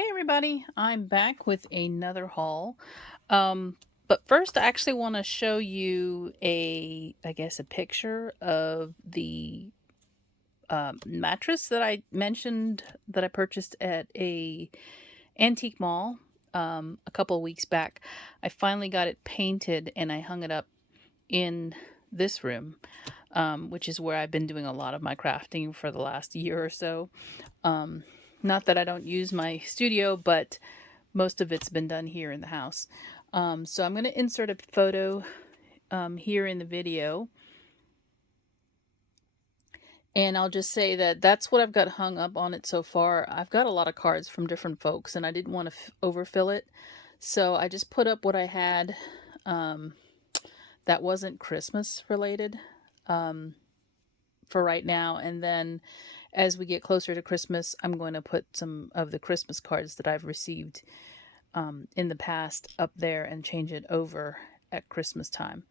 Hey everybody, I'm back with another haul. Um, but first I actually want to show you a picture of the mattress that I mentioned that I purchased at a antique mall a couple of weeks back. I finally got it painted and I hung it up in this room, which is where I've been doing a lot of my crafting for the last year or so. Um, Not that I don't use my studio, but most of it's been done here in the house. So I'm going to insert a photo here in the video. And I'll just say that that's what I've got hung up on it so far. I've got a lot of cards from different folks, and I didn't want to overfill it. So I just put up what I had um, that wasn't Christmas related for right now. And then as we get closer to Christmas, I'm going to put some of the Christmas cards that I've received in the past up there and change it over at Christmas time.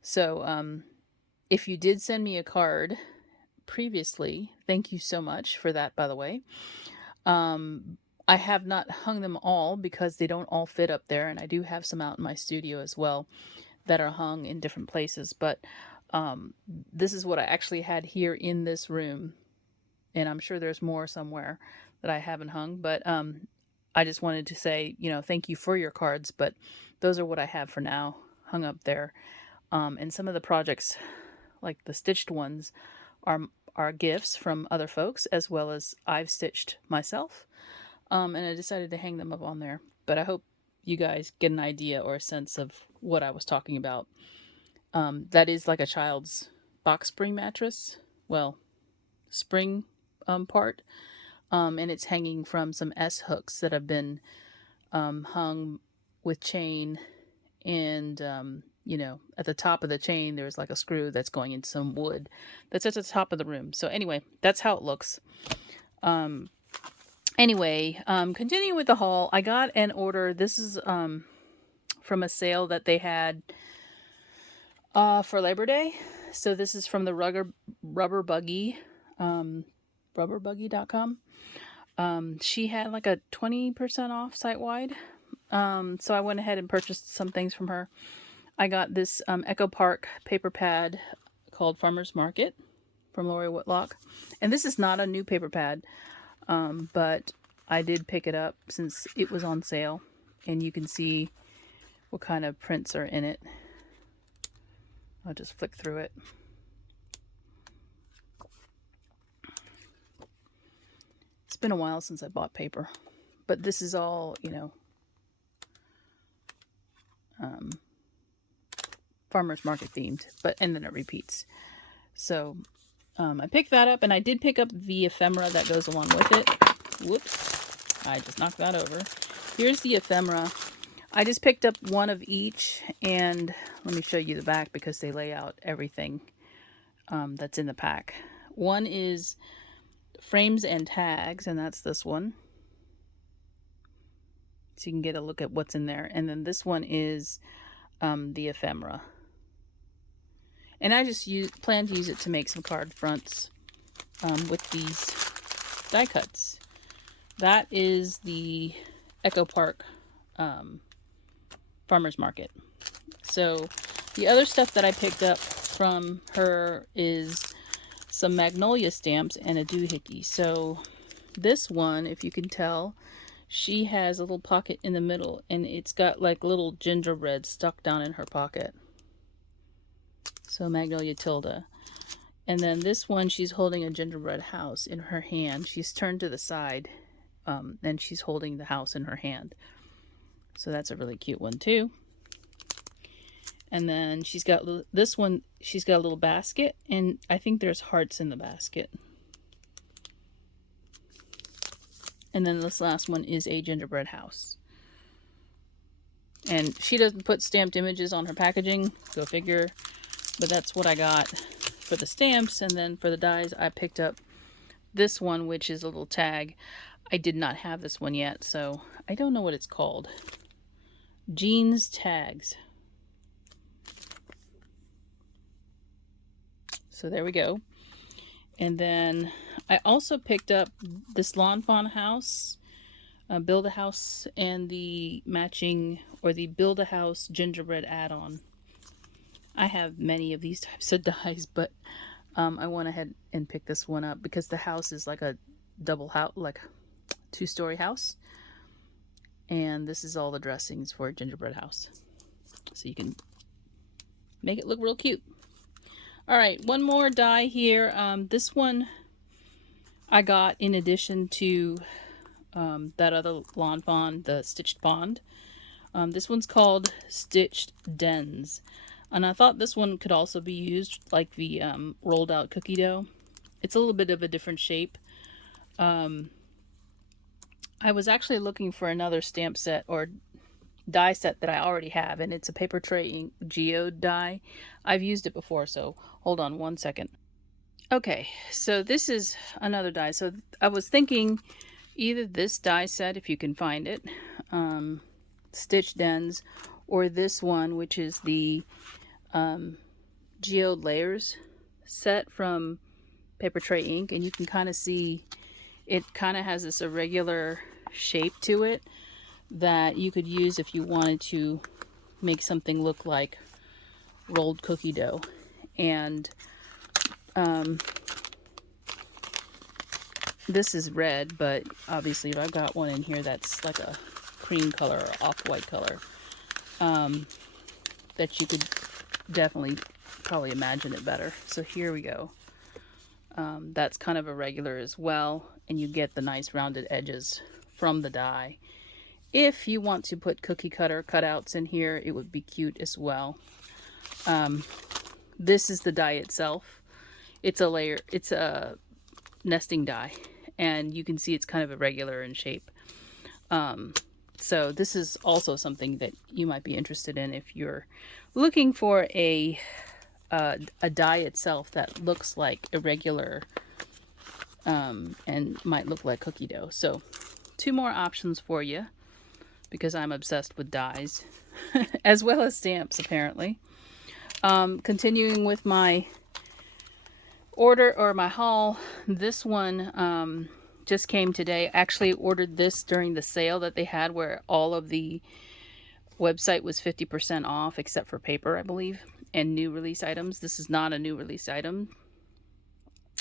So if you did send me a card previously, thank you so much for that, by the way. I have not hung them all because they don't all fit up there, and I do have some out in my studio as well that are hung in different places. But this is what I actually had here in this room, and I'm sure there's more somewhere that I haven't hung. But I just wanted to say, thank you for your cards, but those are what I have for now hung up there. And some of the projects, like the stitched ones, are are gifts from other folks as well as I've stitched myself. And I decided to hang them up on there. But I hope you guys get an idea or a sense of what I was talking about. That is like a child's box spring mattress. Well, spring part. And it's hanging from some S hooks that have been hung with chain. And, at the top of the chain, there's like a screw that's going into some wood that's at the top of the room. So, anyway, that's how it looks. Continuing with the haul, I got an order. This is from a sale that they had for Labor Day. So, this is from the Rubber Buggy, rubberbuggy.com. She had like a 20% off site wide. So I went ahead and purchased some things from her. I got this Echo Park paper pad called Farmer's Market from Lori Whitlock. And this is not a new paper pad, but I did pick it up since it was on sale. And you can see what kind of prints are in it. I'll just flick through it. It's been a while since I bought paper, but this is all, farmer's market themed, and then it repeats. So I picked that up, and I did pick up the ephemera that goes along with it. Whoops, I just knocked that over. Here's the ephemera. I just picked up one of each, and let me show you the back because they lay out everything that's in the pack. One is frames and tags, and that's this one. So you can get a look at what's in there. And then this one is the ephemera. And I just plan to use it to make some card fronts with these die cuts. That is the Echo Park Farmer's Market. So the other stuff that I picked up from her is some magnolia stamps and a doohickey. So this one, if you can tell, she has a little pocket in the middle, and it's got like little gingerbread stuck down in her pocket. So Magnolia Tilda. And then this one, she's holding a gingerbread house in her hand. She's turned to the side, and she's holding the house in her hand. So that's a really cute one too. And then she's got this one, she's got a little basket, and I think there's hearts in the basket. And then this last one is a gingerbread house. And she doesn't put stamped images on her packaging, go figure. But that's what I got for the stamps. And then for the dies, I picked up this one, which is a little tag. I did not have this one yet, so I don't know what it's called. Jeans tags. So there we go. And then I also picked up this Lawn Fawn house. Build-A-House and the matching, or the Build-A-House gingerbread add-on. I have many of these types of dies, but I went ahead and picked this one up because the house is like a double house, like 2-story house. And this is all the dressings for a gingerbread house. So you can make it look real cute. All right, one more die here. This one I got in addition to that other lawn fawn, the Stitched Bond. This one's called Stitched Dens. And I thought this one could also be used like the rolled out cookie dough. It's a little bit of a different shape. I was actually looking for another stamp set or die set that I already have, and it's a paper tray ink geode die. I've used it before, so hold on one second. Okay, so this is another die. So I was thinking either this die set, if you can find it, Stitched Dens, or this one, which is the geode layers set from paper tray ink, and you can kind of see it kind of has this irregular shape to it that you could use if you wanted to make something look like rolled cookie dough. And this is red, but obviously I've got one in here that's like a cream color or off-white color that you could definitely probably imagine it better. So here we go. That's kind of irregular as well, and you get the nice rounded edges from the die. If you want to put cookie cutter cutouts in here, it would be cute as well. This is the die itself. It's a layer, it's a nesting die, and you can see it's kind of irregular in shape. So this is also something that you might be interested in if you're looking for a die itself that looks like irregular and might look like cookie dough. So 2 more options for you, because I'm obsessed with dies as well as stamps apparently. Continuing with my order or my haul, this one just came today. Actually ordered this during the sale that they had where all of the website was 50% off except for paper, I believe, and new release items. This is not a new release item.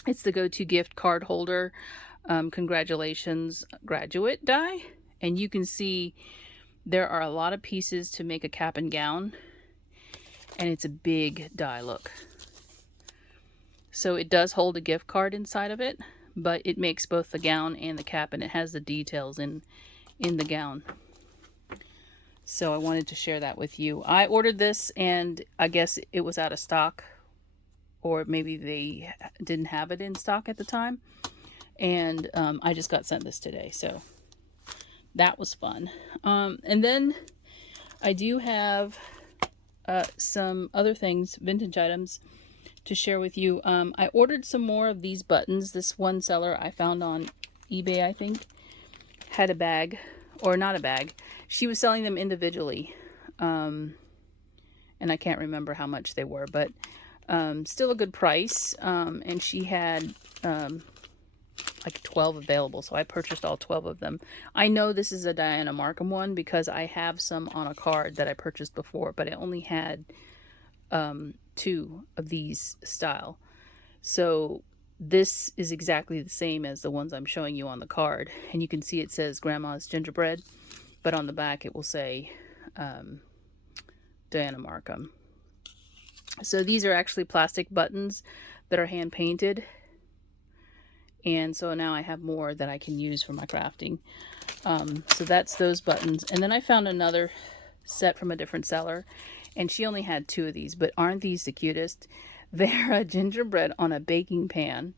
It's the go-to gift card holder. Congratulations graduate die, and you can see there are a lot of pieces to make a cap and gown, and it's a big die, look. So it does hold a gift card inside of it, but it makes both the gown and the cap, and it has the details in the gown. So I wanted to share that with you. I ordered this, and I guess it was out of stock, or maybe they didn't have it in stock at the time. And I just got sent this today, so that was fun. And then I do have some other things, vintage items, to share with you. I ordered some more of these buttons. This one seller I found on eBay, I think, had a bag, or not a bag. She was selling them individually, and I can't remember how much they were, but still a good price. And she had like 12 available, so I purchased all 12 of them. I know this is a Diana Markham one because I have some on a card that I purchased before, but I only had 2 of these style. So this is exactly the same as the ones I'm showing you on the card, and you can see it says Grandma's Gingerbread, but on the back it will say Diana Markham. So these are actually plastic buttons that are hand painted, and so now I have more that I can use for my crafting. So that's those buttons. And then I found another set from a different seller, and she only had 2 of these, but aren't these the cutest? They're a gingerbread on a baking pan.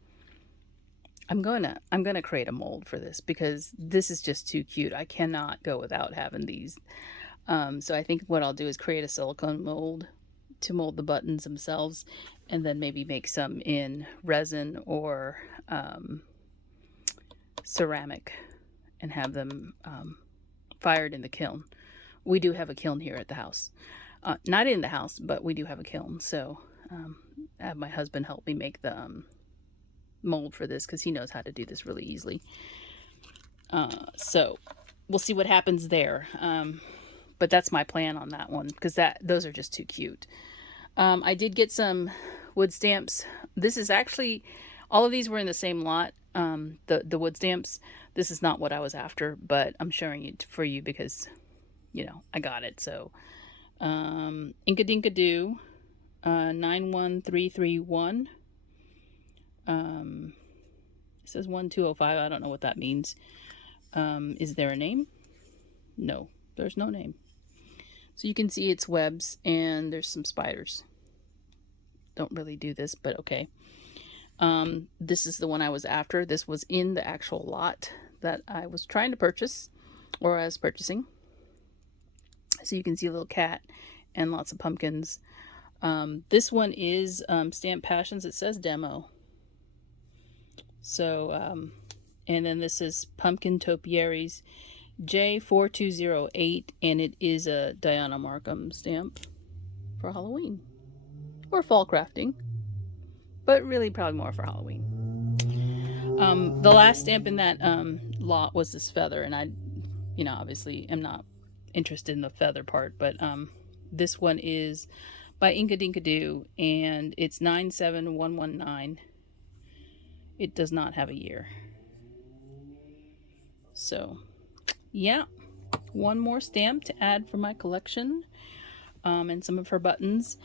I'm gonna create a mold for this because this is just too cute. I cannot go without having these. So I think what I'll do is create a silicone mold to mold the buttons themselves, and then maybe make some in resin or ceramic and have them fired in the kiln. We do have a kiln here at the house. Not in the house, but we do have a kiln. So I have my husband help me make the mold for this because he knows how to do this really easily. So we'll see what happens there. But that's my plan on that one, because those are just too cute. I did get some wood stamps. This is actually, all of these were in the same lot. The wood stamps. This is not what I was after, but I'm showing it for you because, I got it. So, Inka Dinka Doo, 91331. It says 1205. I don't know what that means. Is there a name? No, there's no name. So you can see its webs, and there's some spiders. Don't really do this, but okay. This is the one I was after. This was in the actual lot that I was trying to purchase, or I was purchasing. So you can see a little cat and lots of pumpkins. This one is Stamp Passions. It says demo. So, and then this is Pumpkin Topiaries J4208, and it is a Diana Markham stamp for Halloween or fall crafting, but really probably more for Halloween. The last stamp in that lot was this feather, and I, obviously am not interested in the feather part, but this one is by Inka Dinka Doo, and it's 97119. It does not have a year. So, yeah, one more stamp to add for my collection, and some of her buttons.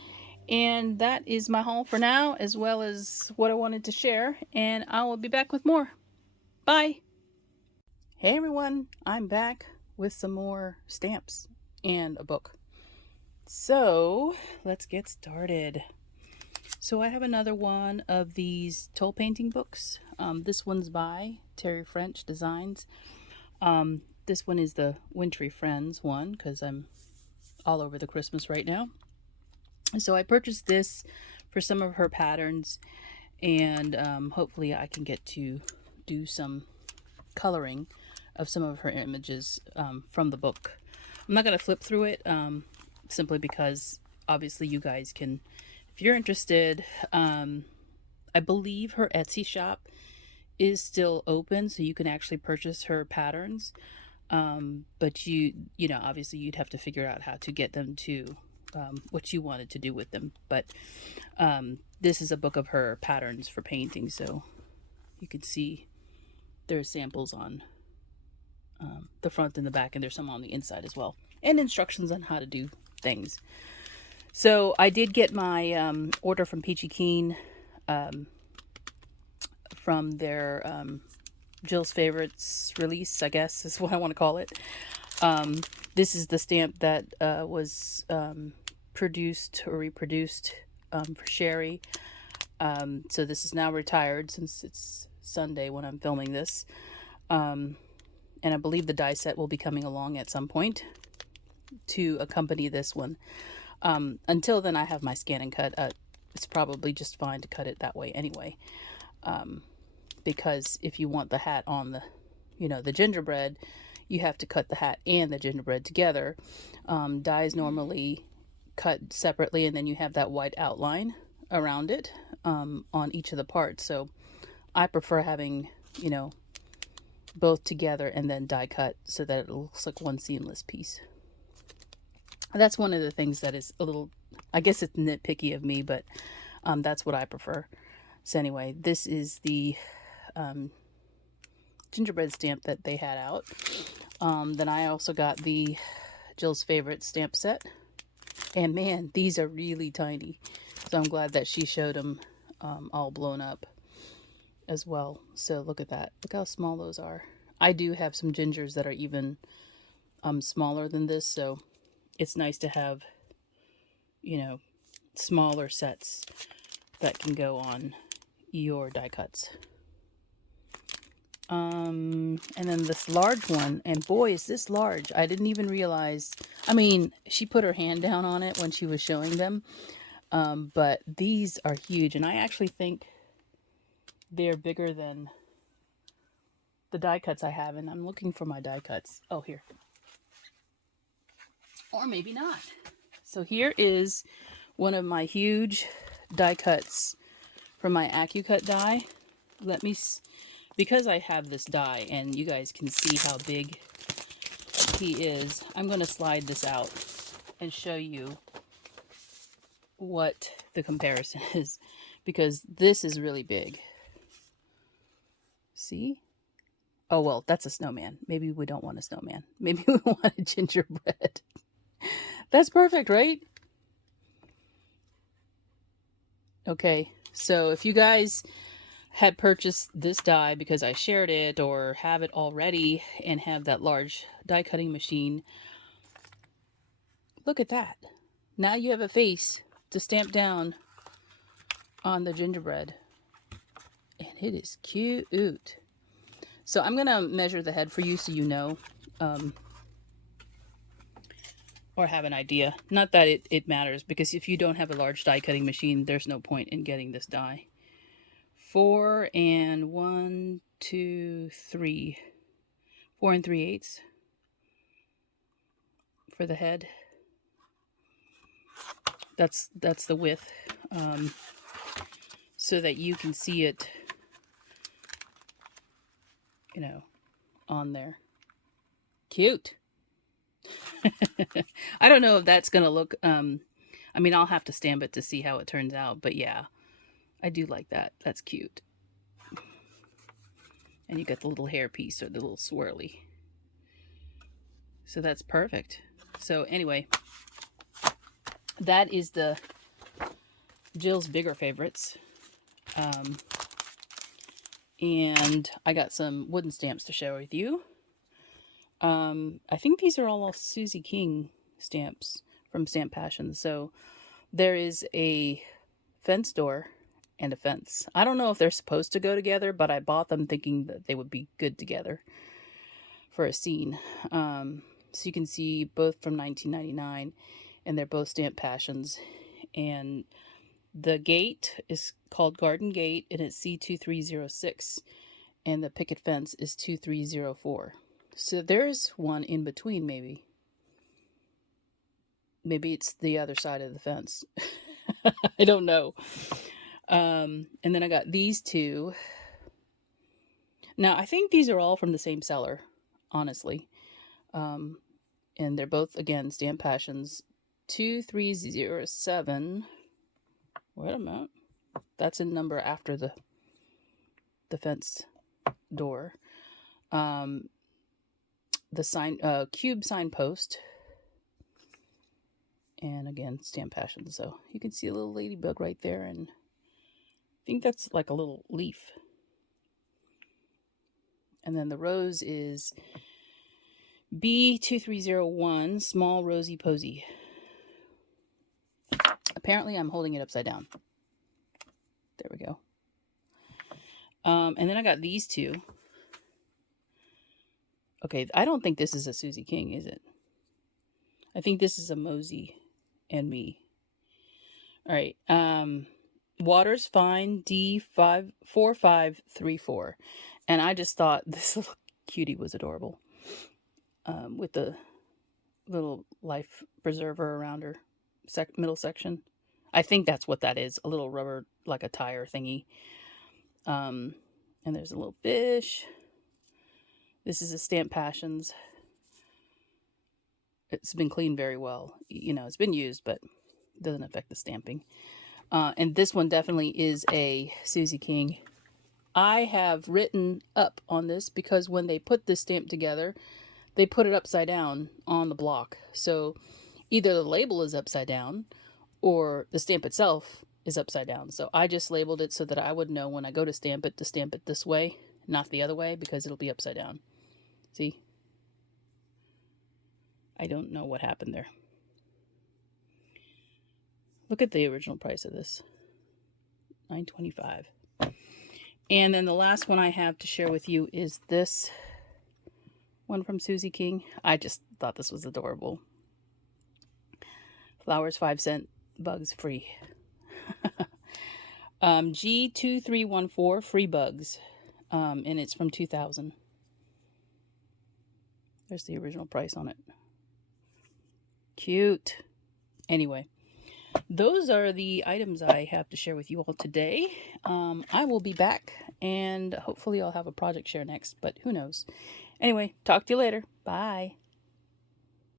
And that is my haul for now, as well as what I wanted to share, and I will be back with more. Bye! Hey everyone, I'm back with some more stamps and a book. So, let's get started. So I have another one of these toll painting books. This one's by Terry French Designs. This one is the Wintry Friends one, because I'm all over the Christmas right now. So I purchased this for some of her patterns, and hopefully I can get to do some coloring of some of her images from the book. I'm not going to flip through it, simply because obviously you guys can, if you're interested. I believe her Etsy shop is still open, so you can actually purchase her patterns. But you know, obviously you'd have to figure out how to get them to what you wanted to do with them. But this is a book of her patterns for painting, so you can see there's samples on the front and the back, and there's some on the inside as well, and instructions on how to do things. So I did get my order from Peachy Keen, from their Jill's Favorites release, I guess is what I want to call it. This is the stamp that was produced or reproduced for Sherry. So this is now retired since it's Sunday when I'm filming this. And I believe the die set will be coming along at some point to accompany this one. Until then, I have my scan and cut. It's probably just fine to cut it that way anyway. Because if you want the hat on the, the gingerbread, you have to cut the hat and the gingerbread together. Dies normally cut separately, and then you have that white outline around it on each of the parts. So I prefer having, both together and then die cut so that it looks like one seamless piece. That's one of the things that is a little, I guess it's nitpicky of me, but that's what I prefer. So anyway, this is the gingerbread stamp that they had out. Then I also got the Jill's Favorite stamp set. And man, these are really tiny. So I'm glad that she showed them all blown up as well. So look at that. Look how small those are. I do have some gingers that are even smaller than this. So it's nice to have, smaller sets that can go on your die cuts. And then this large one, and boy, is this large. I didn't even realize, she put her hand down on it when she was showing them. But these are huge, and I actually think they're bigger than the die cuts I have, and I'm looking for my die cuts. Oh, here. Or maybe not. So here is one of my huge die cuts from my AccuCut die. Because I have this die, and you guys can see how big recipe is, I'm going to slide this out and show you what the comparison is, because this is really big. See? Oh, well, that's a snowman. Maybe we don't want a snowman. Maybe we want a gingerbread. That's perfect, right? Okay, so if you guys had purchased this die because I shared it, or have it already and have that large die cutting machine, look at that. Now you have a face to stamp down on the gingerbread. And it is cute. So I'm going to measure the head for you so you know, or have an idea. Not that it matters, because if you don't have a large die cutting machine, there's no point in getting this die. 4 and 1, 2, 3. 4 3/8 for the head. That's the width, so that you can see it, you know, on there. Cute. I don't know if that's gonna look, I mean, I'll have to stamp it to see how it turns out, but yeah, I do like that. That's cute. And you got the little hair piece, or the little swirly. So that's perfect. So anyway, that is the Jill's Bigger Favorites. And I got some wooden stamps to share with you. I think these are all Susie King stamps from Stamp Passion. So there is a fence door and a fence. I don't know if they're supposed to go together, but I bought them thinking that they would be good together for a scene. So you can see both from 1999, and they're both Stamp Passions. And the gate is called Garden Gate, and it's C2306, and the picket fence is 2304. So there's one in between, maybe. Maybe it's the other side of the fence. I don't know. And then I got these two. Now, I think these are all from the same seller, honestly. And they're both, again, Stamp Passions. 2307. Wait a minute. That's a number after the fence door. The sign, cube signpost, and again, Stamp Passion. So you can see a little ladybug right there, and I think that's like a little leaf. And then the rose is B2301, Small Rosy Posy. Apparently I'm holding it upside down. There we go. And then I got these two. Okay, I don't think this is a Susie King, is it? I think this is a Mosey and Me. All right. Water's Fine D4534. And I just thought this little cutie was adorable. With the little life preserver around her middle section. I think that's what that is. A little rubber, like a tire thingy. And there's a little fish. This is a Stamp Passions. It's been cleaned very well. You know, it's been used, but it doesn't affect the stamping. And this one definitely is a Susie King. I have written up on this because when they put this stamp together, they put it upside down on the block. So either the label is upside down or the stamp itself is upside down. So I just labeled it so that I would know when I go to stamp it this way, not the other way, because it'll be upside down. See? I don't know what happened there. Look at the original price of this. $9.25. And then the last one I have to share with you is this one from Susie King. I just thought this was adorable. Flowers 5 cent, bugs free. G2314, free bugs. And it's from 2000. There's the original price on it. Cute. Anyway, those are the items I have to share with you all today. I will be back, and hopefully I'll have a project share next, but who knows. Anyway, talk to you later. Bye.